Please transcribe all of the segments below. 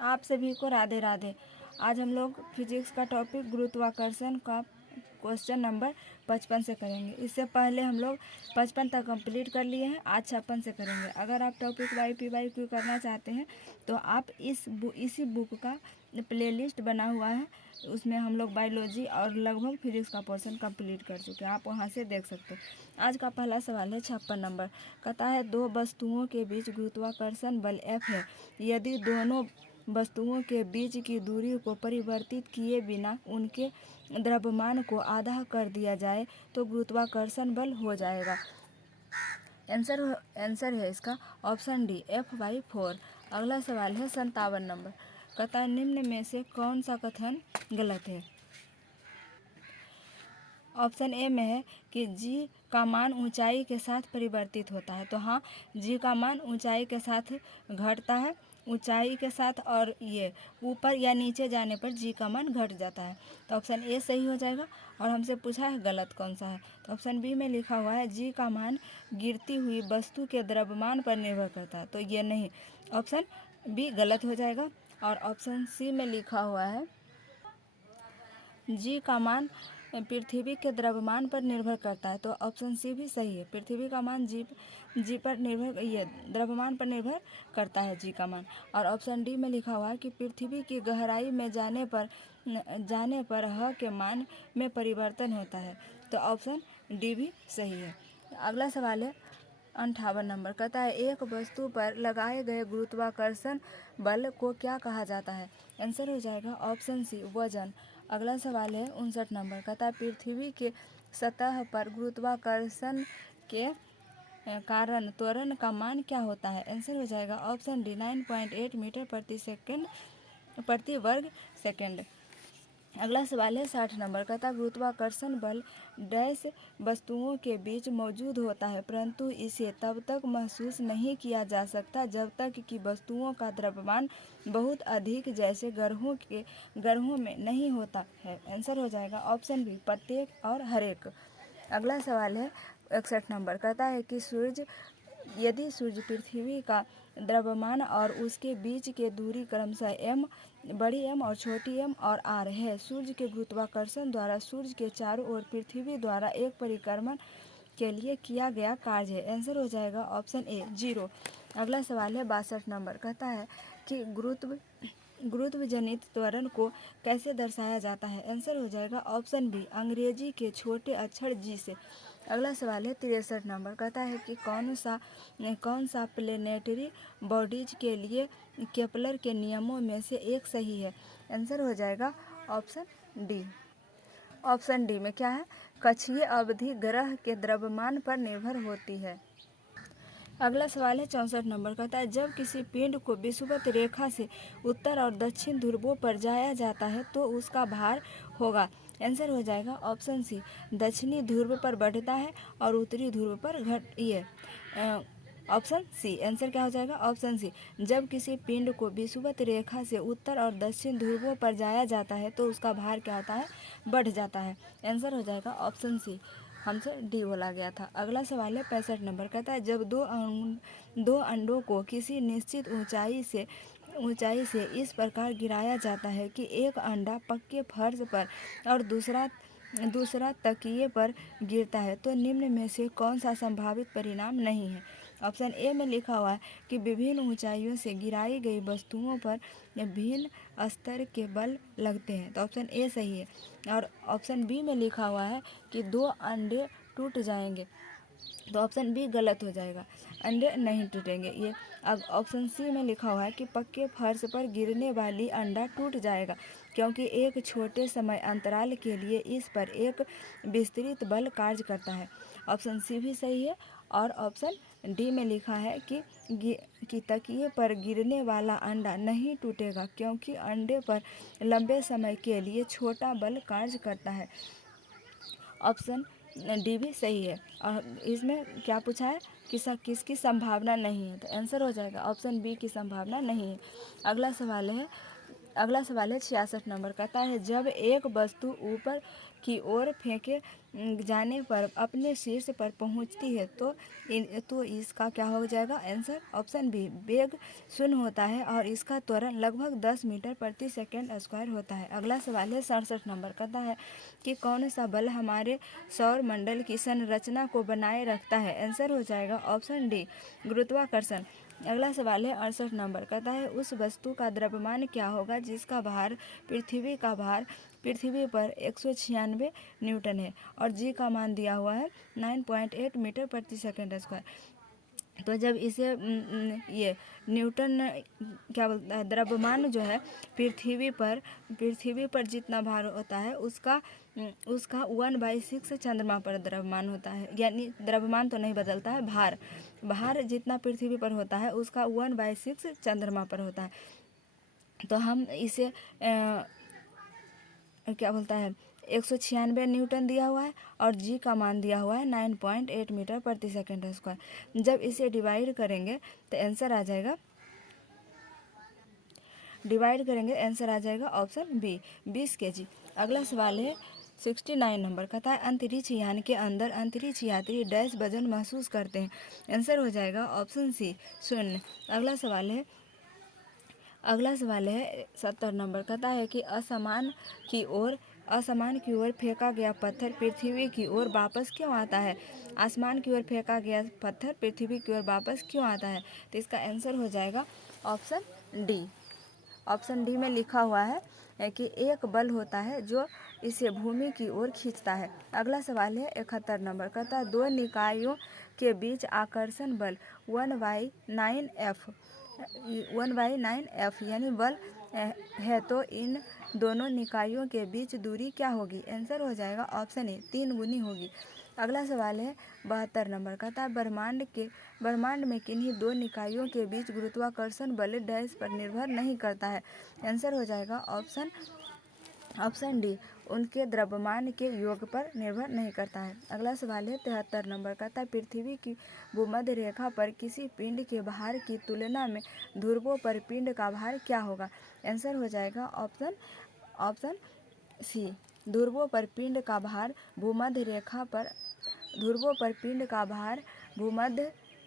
आप सभी को राधे राधे। आज हम लोग फिजिक्स का टॉपिक गुरुत्वाकर्षण का क्वेश्चन नंबर 55 से करेंगे। इससे पहले हम लोग 55 तक कंप्लीट कर लिए हैं, आज 56 से करेंगे। अगर आप topic Y P Y Q करना चाहते हैं तो आप इसी बुक का प्लेलिस्ट बना हुआ है, उसमें हम लोग बायोलॉजी और लगभग फिजिक्स का पोर्शन कंप्लीट कर चुके हैं, आप वहां से देख सकते हैं। आज का पहला सवाल है 56 नंबर। कहता है दो वस्तुओं के बीच गुरुत्वाकर्षण बल F है। यदि दोनों वस्तुओं के बीच की दूरी को परिवर्तित किए बिना उनके द्रव्यमान को आधा कर दिया जाए तो गुरुत्वाकर्षण बल हो जाएगा। आंसर है इसका ऑप्शन डी F/4। अगला सवाल है 57 नंबर। कहता है निम्न में से कौन सा कथन गलत है। ऑप्शन ए में है कि जी का मान ऊंचाई के साथ परिवर्तित होता है। तो हाँ, जी का मान ऊंचाई के साथ घटता है, ऊंचाई के साथ, और ये ऊपर या नीचे जाने पर जी का मान घट जाता है। तो ऑप्शन ए सही हो जाएगा। और हमसे पूछा है गलत कौन सा है, तो ऑप्शन बी में लिखा हुआ है जी का मान गिरती हुई वस्तु के द्रव्यमान पर निर्भर करता है। तो ये नहीं, ऑप्शन बी गलत हो जाएगा। और ऑप्शन सी में लिखा हुआ है जी का मान पृथ्वी के द्रव्यमान पर निर्भर करता है। तो ऑप्शन सी भी सही है, पृथ्वी का मान जी पर निर्भर, ये द्रव्यमान पर निर्भर करता है जी का मान। और ऑप्शन डी में लिखा हुआ है कि पृथ्वी की गहराई में जाने पर ह के मान में परिवर्तन होता है। तो ऑप्शन डी भी सही है। अगला सवाल है 58 नंबर। कहता है एक वस्तु पर लगाए गए गुरुत्वाकर्षण बल को क्या कहा जाता है। आंसर हो जाएगा ऑप्शन सी वजन। अगला सवाल है 59 नंबर। कहता है पृथ्वी के सतह पर गुरुत्वाकर्षण के कारण त्वरण का मान क्या होता है। आंसर हो जाएगा ऑप्शन डी 9.8 मीटर प्रति वर्ग सेकेंड। अगला सवाल है 60 नंबर। कहता गुरुत्वाकर्षण बल डैश वस्तुओं के बीच मौजूद होता है, परंतु इसे तब तक महसूस नहीं किया जा सकता जब तक कि वस्तुओं का द्रव्यमान बहुत अधिक जैसे ग्रहों में नहीं होता है। आंसर हो जाएगा ऑप्शन बी प्रत्येक और हर एक। अगला सवाल है 61 नंबर। कहता है कि यदि सूर्य पृथ्वी का द्रव्यमान और उसके बीच के दूरी क्रमशः m, बड़ी m और छोटी m और r है, सूर्य के गुरुत्वाकर्षण द्वारा सूर्य के चारों ओर पृथ्वी द्वारा एक परिक्रमण के लिए किया गया कार्य है। आंसर हो जाएगा ऑप्शन ए 0। अगला सवाल है 62 नंबर। कहता है कि गुरुत्व जनित त्वरण को कैसे दर्शाया जाता है। आंसर हो जाएगा ऑप्शन बी अंग्रेजी के छोटे अक्षर जी से। अगला सवाल है 63 नंबर। कहता है कि कौन सा प्लेनेटरी बॉडीज के लिए केपलर के नियमों में से एक सही है। आंसर हो जाएगा ऑप्शन डी। ऑप्शन डी में क्या है, कक्षीय अवधि ग्रह के द्रव्यमान पर निर्भर होती है। अगला सवाल है 64 नंबर। कहता है जब किसी पिंड को विषुवत रेखा से उत्तर और दक्षिण ध्रुवों पर जाया जाता है तो उसका भार होगा। आंसर हो जाएगा ऑप्शन सी दक्षिणी ध्रुव पर बढ़ता है और उत्तरी ध्रुव पर ऑप्शन सी। आंसर क्या हो जाएगा ऑप्शन सी। जब किसी पिंड को विषुवत रेखा से उत्तर और दक्षिण ध्रुवों पर जाया जाता है तो उसका भार क्या होता है, बढ़ जाता है। आंसर हो जाएगा ऑप्शन सी, हमसे डी बोला गया था। अगला सवाल है 65 नंबर। कहता है जब दो अंडों को किसी निश्चित ऊंचाई से इस प्रकार गिराया जाता है कि एक अंडा पक्के फर्श पर और दूसरा तकिए पर गिरता है तो निम्न में से कौन सा संभावित परिणाम नहीं है। ऑप्शन ए में लिखा हुआ है कि विभिन्न ऊंचाइयों से गिराई गई वस्तुओं पर भिन्न स्तर के बल लगते हैं। तो ऑप्शन ए सही है। और ऑप्शन बी में लिखा हुआ है कि दो अंडे टूट जाएंगे। तो ऑप्शन बी गलत हो जाएगा, अंडे नहीं टूटेंगे ये। अब ऑप्शन सी में लिखा हुआ है कि पक्के फर्श पर गिरने वाली अंडा टूट जाएगा क्योंकि एक छोटे समय अंतराल के लिए इस पर एक विस्तृत बल कार्य करता है। ऑप्शन सी भी सही है। और ऑप्शन डी में लिखा है कि तकिए पर गिरने वाला अंडा नहीं टूटेगा क्योंकि अंडे पर लंबे समय के लिए छोटा बल कार्य करता है। ऑप्शन डी भी सही है। और इसमें क्या पूछा है कि किसकी संभावना नहीं है, तो आंसर हो जाएगा ऑप्शन बी की संभावना नहीं है। अगला सवाल है अगला सवाल है 66 नंबर, कहता है जब एक वस्तु ऊपर की ओर फेंके जाने पर अपने शीर्ष पर पहुंचती है तो इसका क्या हो जाएगा आंसर? ऑप्शन बी, वेग शून्य होता है और इसका त्वरण लगभग 10 मीटर प्रति सेकंड स्क्वायर होता है। अगला सवाल है 67 नंबर, कहता है कि कौन सा बल हमारे सौर मंडल की संरचना को बनाए रखता है? आंसर हो जाएगा ऑप्शन डी, गुरुत्वाकर्षण। अगला सवाल है 68 नंबर, कहता है उस वस्तु का द्रव्यमान क्या होगा जिसका भार पृथ्वी पर 196 न्यूटन है और जी का मान दिया हुआ है 9.8 मीटर प्रति सेकंड स्क्वायर। तो जब इसे ये न्यूटन क्या बोलता है, द्रव्यमान जो है पृथ्वी पर जितना भार होता है उसका 1/6 चंद्रमा पर द्रव्यमान होता है, यानी द्रव्यमान तो नहीं बदलता है, भार जितना पृथ्वी पर होता है उसका 1/6 चंद्रमा पर होता है। तो हम इसे क्या बोलता है 196 न्यूटन दिया हुआ है और जी का मान दिया हुआ है 9.8 मीटर प्रति सेकंड स्क्वायर। जब इसे डिवाइड करेंगे तो आंसर आ जाएगा ऑप्शन बी, 20 kg। अगला सवाल है 69 नंबर, कहता है अंतरिक्ष यान के अंदर अंतरिक्ष यात्री डैश वजन महसूस करते हैं? आंसर हो जाएगा ऑप्शन सी, 0। अगला सवाल है 70 नंबर, कहता है कि असमान की ओर फेंका गया पत्थर पृथ्वी की ओर वापस क्यों आता है? आसमान की ओर फेंका गया पत्थर पृथ्वी की ओर वापस क्यों आता है? तो इसका आंसर हो जाएगा ऑप्शन डी में लिखा हुआ है कि एक बल होता है जो इसे भूमि की ओर खींचता है। अगला सवाल है 71 नंबर, कहता है दो निकायों के बीच आकर्षण बल 1/9F यानी बल है तो इन दोनों निकायों के बीच दूरी क्या होगी? आंसर हो जाएगा ऑप्शन ए, 3 गुनी होगी। अगला सवाल है 72 नंबर, कहता है ब्रह्मांड में किन्हीं दो निकायों के बीच गुरुत्वाकर्षण बल डैश पर निर्भर नहीं करता है? आंसर हो जाएगा ऑप्शन डी, उनके द्रव्यमान के योग पर निर्भर नहीं करता है। अगला सवाल है 73 नंबर, कहता है पृथ्वी की भूमध्य रेखा पर किसी पिंड के भार की तुलना में ध्रुवों पर पिंड का भार क्या होगा? आंसर हो जाएगा ऑप्शन सी, ध्रुवों पर पिंड का भार भूमध्य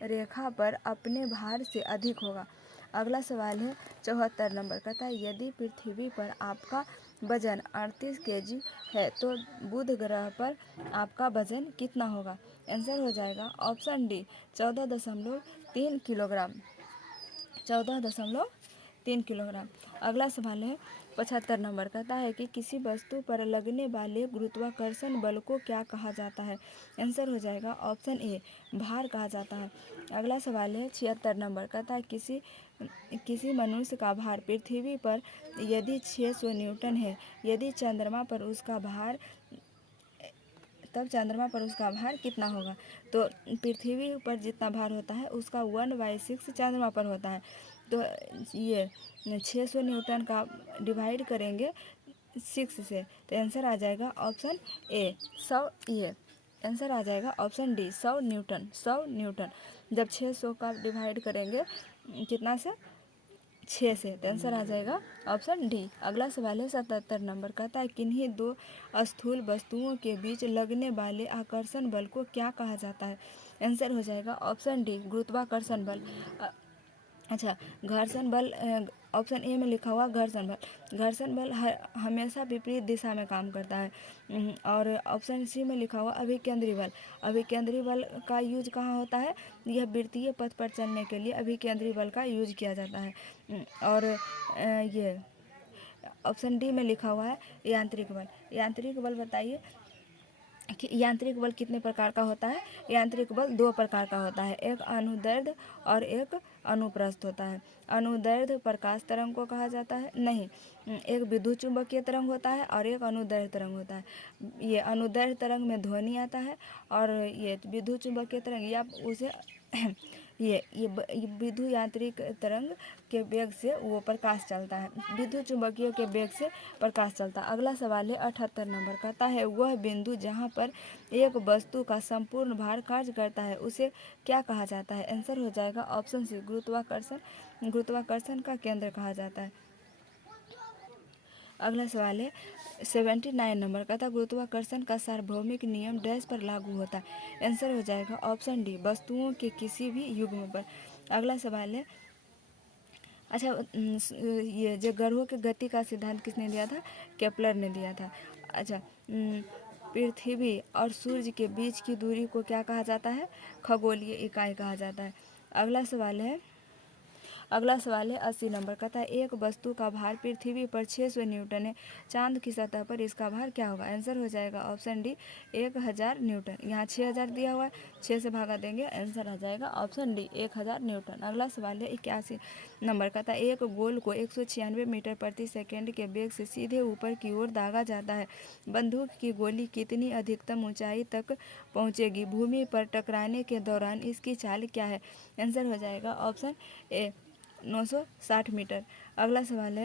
रेखा पर अपने भार से अधिक होगा। अगला सवाल है 74 नंबर, कहता है यदि पृथ्वी पर आपका वजन 38 kg है तो बुध ग्रह पर आपका वजन कितना होगा? आंसर हो जाएगा ऑप्शन डी, 14.3 किलोग्राम। अगला सवाल है 75 नंबर, कहता है कि किसी वस्तु पर लगने वाले गुरुत्वाकर्षण बल को क्या कहा जाता है? आंसर हो जाएगा ऑप्शन ए, भार कहा जाता है। अगला सवाल है 76 नंबर, कहता है किसी मनुष्य का भार पृथ्वी पर यदि 600 न्यूटन है, यदि चंद्रमा पर उसका भार कितना होगा? तो पृथ्वी पर जितना भार होता है उसका 1/6 चंद्रमा पर होता है। तो ये 600 न्यूटन का डिवाइड करेंगे 6 से तो आंसर आ जाएगा ऑप्शन ए, 100। ये आंसर आ जाएगा ऑप्शन डी, 100 न्यूटन। जब 600 का डिवाइड करेंगे कितना से 6 से तो आंसर आ जाएगा ऑप्शन डी। अगला सवाल है 77 नंबर, कहता है किन्हीं दो स्थूल वस्तुओं के बीच लगने वाले आकर्षण बल को क्या कहा जाता है? आंसर हो जाएगा ऑप्शन डी, गुरुत्वाकर्षण बल। अच्छा, घर्षण बल ऑप्शन ए में लिखा हुआ घर्षण बल हमेशा विपरीत दिशा में काम करता है। और ऑप्शन सी में लिखा हुआ अभिकेंद्री बल का यूज कहाँ होता है? यह वृत्तीय पथ पर चलने के लिए अभिकेंद्री बल का यूज किया जाता है। और ये ऑप्शन डी में लिखा हुआ है यांत्रिक बल बताइए कि यांत्रिक बल कितने प्रकार का होता है? यांत्रिक बल 2 प्रकार का होता है, एक अनुदैर्ध्य और एक अनुप्रस्थ होता है। अनुदैर्ध्य प्रकाश तरंग को कहा जाता है, नहीं, एक विद्युत चुंबकीय तरंग होता है और एक अनुदैर्ध्य तरंग होता है। ये अनुदैर्ध्य तरंग में ध्वनि आता है और ये विद्युत चुंबकीय तरंग या उसे ये विद्युत यांत्रिक तरंग के वेग से वो प्रकाश चलता है, विद्युत चुंबकीय के वेग से प्रकाश चलता है। अगला सवाल है 78 नंबर, कहता है वह बिंदु जहाँ पर एक वस्तु का संपूर्ण भार कार्य करता है उसे क्या कहा जाता है? आंसर हो जाएगा ऑप्शन सी, गुरुत्वाकर्षण का केंद्र कहा जाता है। अगला सवाल है 79 नंबर का था, गुरुत्वाकर्षण का सार्वभौमिक नियम डैश पर लागू होता है। आंसर हो जाएगा ऑप्शन डी, वस्तुओं के किसी भी युग्म पर। अगला सवाल है, अच्छा ये जो ग्रहों के गति का सिद्धांत किसने दिया था? केपलर ने दिया था। अच्छा, पृथ्वी और सूर्य के बीच की दूरी को क्या कहा जाता है? खगोलीय इकाई कहा जाता है। अगला सवाल है 80 नंबर का था, एक वस्तु का भार पृथ्वी पर 600 न्यूटन है, चांद की सतह पर इसका भार क्या होगा? आंसर हो जाएगा ऑप्शन डी, 1000 न्यूटन। यहाँ 6000 दिया हुआ है, 6 से भागा देंगे, आंसर आ जाएगा ऑप्शन डी, 1000 न्यूटन। अगला सवाल है 81 नंबर का था, एक गोल को 196 मीटर प्रति सेकेंड के वेग से सीधे ऊपर की ओर दागा जाता है, बंदूक की गोली कितनी अधिकतम ऊंचाई तक पहुंचेगी भूमि पर टकराने के दौरान? इसकी चाल क्या है? आंसर हो जाएगा ऑप्शन ए, 960 मीटर। अगला सवाल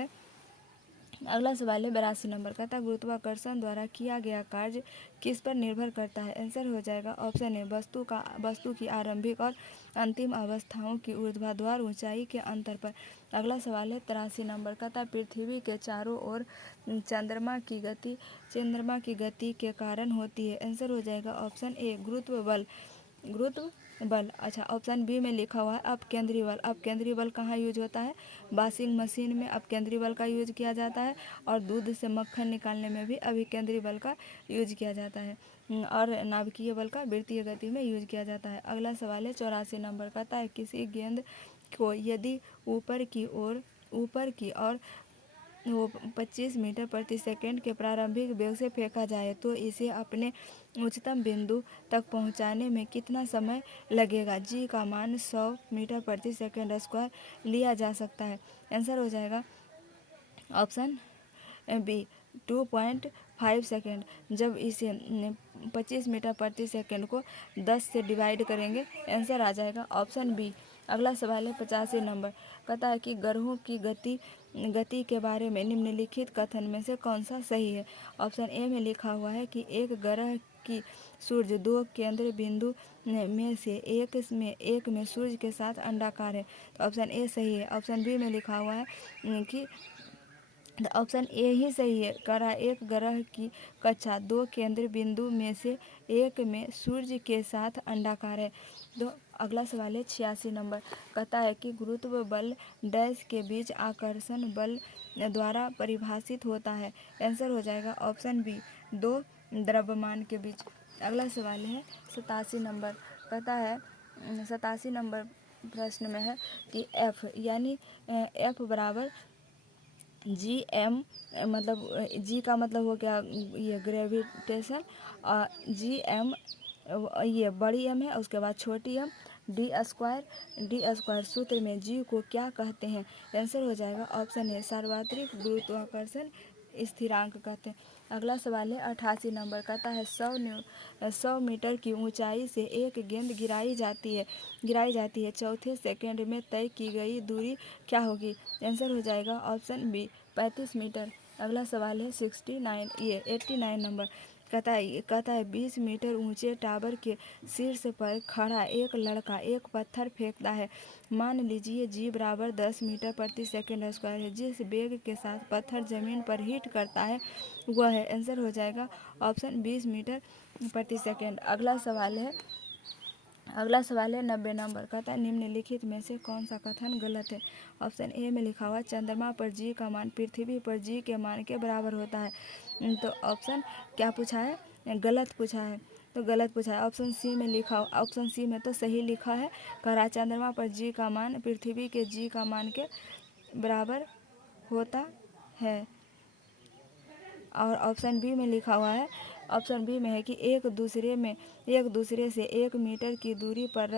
है 82 नंबर का था, गुरुत्वाकर्षण द्वारा किया गया कार्य किस पर निर्भर करता है? आंसर हो जाएगा ऑप्शन ए, वस्तु की आरंभिक और अंतिम अवस्थाओं की ऊर्ध्वाधर ऊंचाई के अंतर पर। अगला सवाल है 83 नंबर का था, पृथ्वी के चारों ओर चंद्रमा की गति के कारण होती है। आंसर हो जाएगा ऑप्शन ए, गुरुत्व बल। अच्छा, ऑप्शन बी में लिखा हुआ है अपकेंद्री बल। अपकेंद्री बल कहाँ यूज होता है? वॉशिंग मशीन में अपकेंद्री बल का यूज किया जाता है, और दूध से मक्खन निकालने में भी अभिकेंद्री बल का यूज किया जाता है, और नाभिकीय बल का वृत्तीय गति में यूज किया जाता है। अगला सवाल है 84 नंबर का था, किसी गेंद को यदि ऊपर की ओर वो 25 मीटर प्रति सेकंड के प्रारंभिक वेग से फेंका जाए तो इसे अपने उच्चतम बिंदु तक पहुंचाने में कितना समय लगेगा? जी का मान 100 मीटर प्रति सेकंड स्क्वायर लिया जा सकता है। आंसर हो जाएगा ऑप्शन बी, 2.5 सेकेंड। जब इसे 25 मीटर प्रति सेकंड को 10 से डिवाइड करेंगे, आंसर आ जाएगा ऑप्शन बी। अगला सवाल है 85 नंबर, कहता है कि ग्रहों की गति के बारे में निम्नलिखित कथन में से कौन सा सही है? ऑप्शन ए में लिखा हुआ है कि एक ग्रह की सूर्य 2 केंद्र बिंदु में से एक में सूर्य के साथ अंडाकार है, तो ऑप्शन ए सही है। ऑप्शन बी में लिखा हुआ है कि ऑप्शन ए ही सही है, एक ग्रह की कक्षा 2 केंद्र बिंदु में से एक में सूर्य के साथ अंडाकार है। तो अगला सवाल है 86 नंबर, कहता है कि गुरुत्व बल डैश के बीच आकर्षण बल द्वारा परिभाषित होता है। आंसर हो जाएगा ऑप्शन बी, 2 द्रव्यमान के बीच। अगला सवाल है 87 नंबर, कहता है 87 नंबर प्रश्न में है कि एफ यानी एफ बराबर जी एम, मतलब जी का मतलब हो गया ये ग्रेविटेशन, जी एम ये बड़ी एम है, उसके बाद छोटी एम, डी स्क्वायर सूत्र में जी को क्या कहते हैं? आंसर हो जाएगा ऑप्शन ए, सार्वत्रिक गुरुत्वाकर्षण स्थिरांक कहते हैं। अगला सवाल है 88 नंबर, कहता है 100 मीटर की ऊंचाई से एक गेंद गिराई जाती है, चौथे सेकंड में तय की गई दूरी क्या होगी? आंसर हो जाएगा ऑप्शन बी, 35 मीटर। अगला सवाल है 89 नंबर, कहता है 20 मीटर ऊंचे टावर के शीर्ष पर खड़ा एक लड़का एक पत्थर फेंकता है। मान लीजिए जी बराबर 10 मीटर प्रति सेकंड स्क्वायर है। जिस वेग के साथ पत्थर जमीन पर हिट करता है वह है। आंसर हो जाएगा ऑप्शन 20 मीटर प्रति सेकंड। अगला सवाल है 90 नंबर, कहता है निम्नलिखित में से कौन सा कथन गलत है? ऑप्शन ए में लिखा हुआ चंद्रमा पर जी का मान पृथ्वी पर जी के मान के बराबर होता है, तो ऑप्शन क्या पूछा है? गलत पूछा है, तो गलत पूछा है। ऑप्शन सी में तो सही लिखा है, कह रहा चंद्रमा पर जी का मान पृथ्वी के जी का मान के बराबर होता है। और ऑप्शन बी में लिखा हुआ है, ऑप्शन बी में है कि एक दूसरे से 1 मीटर की दूरी पर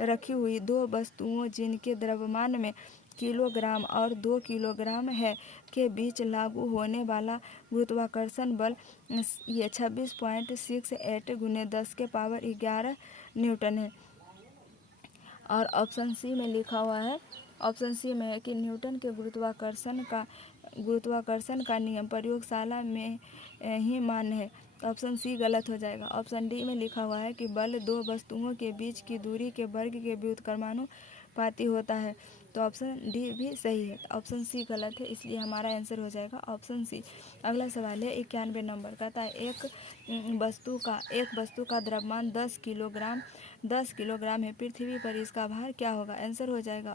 रखी हुई दो वस्तुओं जिनके द्रव्यमान में किलोग्राम और 2 किलोग्राम है के बीच लागू होने वाला गुरुत्वाकर्षण बल ये 26.68 × 10⁻11 न्यूटन है। और ऑप्शन सी में लिखा हुआ है, ऑप्शन सी में है कि न्यूटन के गुरुत्वाकर्षण का नियम प्रयोगशाला में ही मान्य है, तो ऑप्शन सी गलत हो जाएगा। ऑप्शन डी में लिखा हुआ है कि बल दो वस्तुओं के बीच की दूरी के वर्ग के व्युत्क्रमानुपाती पाती होता है। तो ऑप्शन डी भी सही है। ऑप्शन सी गलत है, इसलिए हमारा आंसर हो जाएगा ऑप्शन सी। अगला सवाल है 91 नंबर, कहता है एक वस्तु का द्रव्यमान 10 किलोग्राम है, पृथ्वी पर इसका भार क्या होगा? आंसर हो जाएगा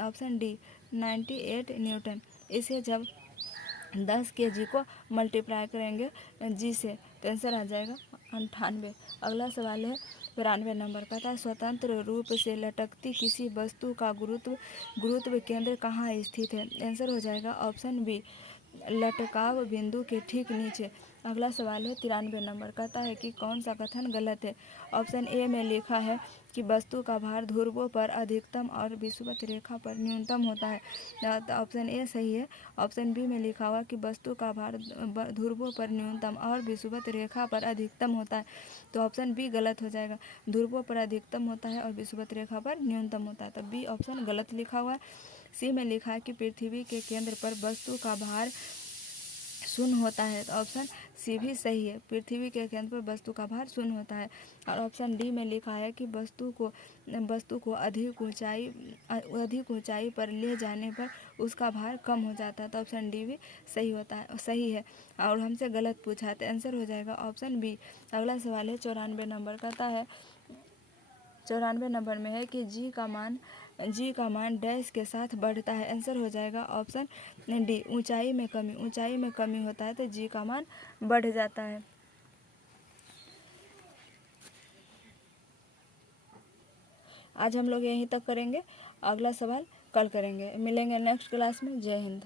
ऑप्शन डी 98 न्यूटन। इसे जब 10 kg को मल्टीप्लाई करेंगे जी से तो आंसर आ जाएगा 98। अगला सवाल है 92 नंबर, कहता है स्वतंत्र रूप से लटकती किसी वस्तु का गुरुत्व केंद्र कहाँ स्थित है? आंसर हो जाएगा ऑप्शन बी लटकाव बिंदु के ठीक नीचे। अगला सवाल है 93 नंबर, कहता है कि कौन सा कथन गलत है? ऑप्शन ए में लिखा है कि वस्तु का भार ध्रुवों पर अधिकतम और विषुवत रेखा पर न्यूनतम होता है, तो ऑप्शन ए सही है। ऑप्शन बी में लिखा हुआ कि वस्तु का भार ध्रुवों पर न्यूनतम और विषुवत रेखा पर अधिकतम होता है, तो ऑप्शन बी गलत हो जाएगा। ध्रुवों पर अधिकतम होता है और विषुवत रेखा पर न्यूनतम होता है, तो बी ऑप्शन गलत लिखा हुआ है। सी में लिखा है कि पृथ्वी के केंद्र पर वस्तु का भार शून्य होता है, तो ऑप्शन सी भी सही है। पृथ्वी के केंद्र पर वस्तु का भार शून्य होता है। और ऑप्शन डी में लिखा है कि वस्तु को अधिक ऊंचाई पर ले जाने पर उसका भार कम हो जाता है, तो ऑप्शन डी भी सही है। और हमसे गलत पूछा है, तो आंसर हो जाएगा ऑप्शन बी। अगला सवाल है 94 नंबर, कहता है 94 नंबर में है कि जी का मान डैश के साथ बढ़ता है। आंसर हो जाएगा ऑप्शन डी ऊंचाई में कमी होता है, तो जी का मान बढ़ जाता है। आज हम लोग यहीं तक करेंगे, अगला सवाल कल करेंगे। मिलेंगे नेक्स्ट क्लास में। जय हिंद।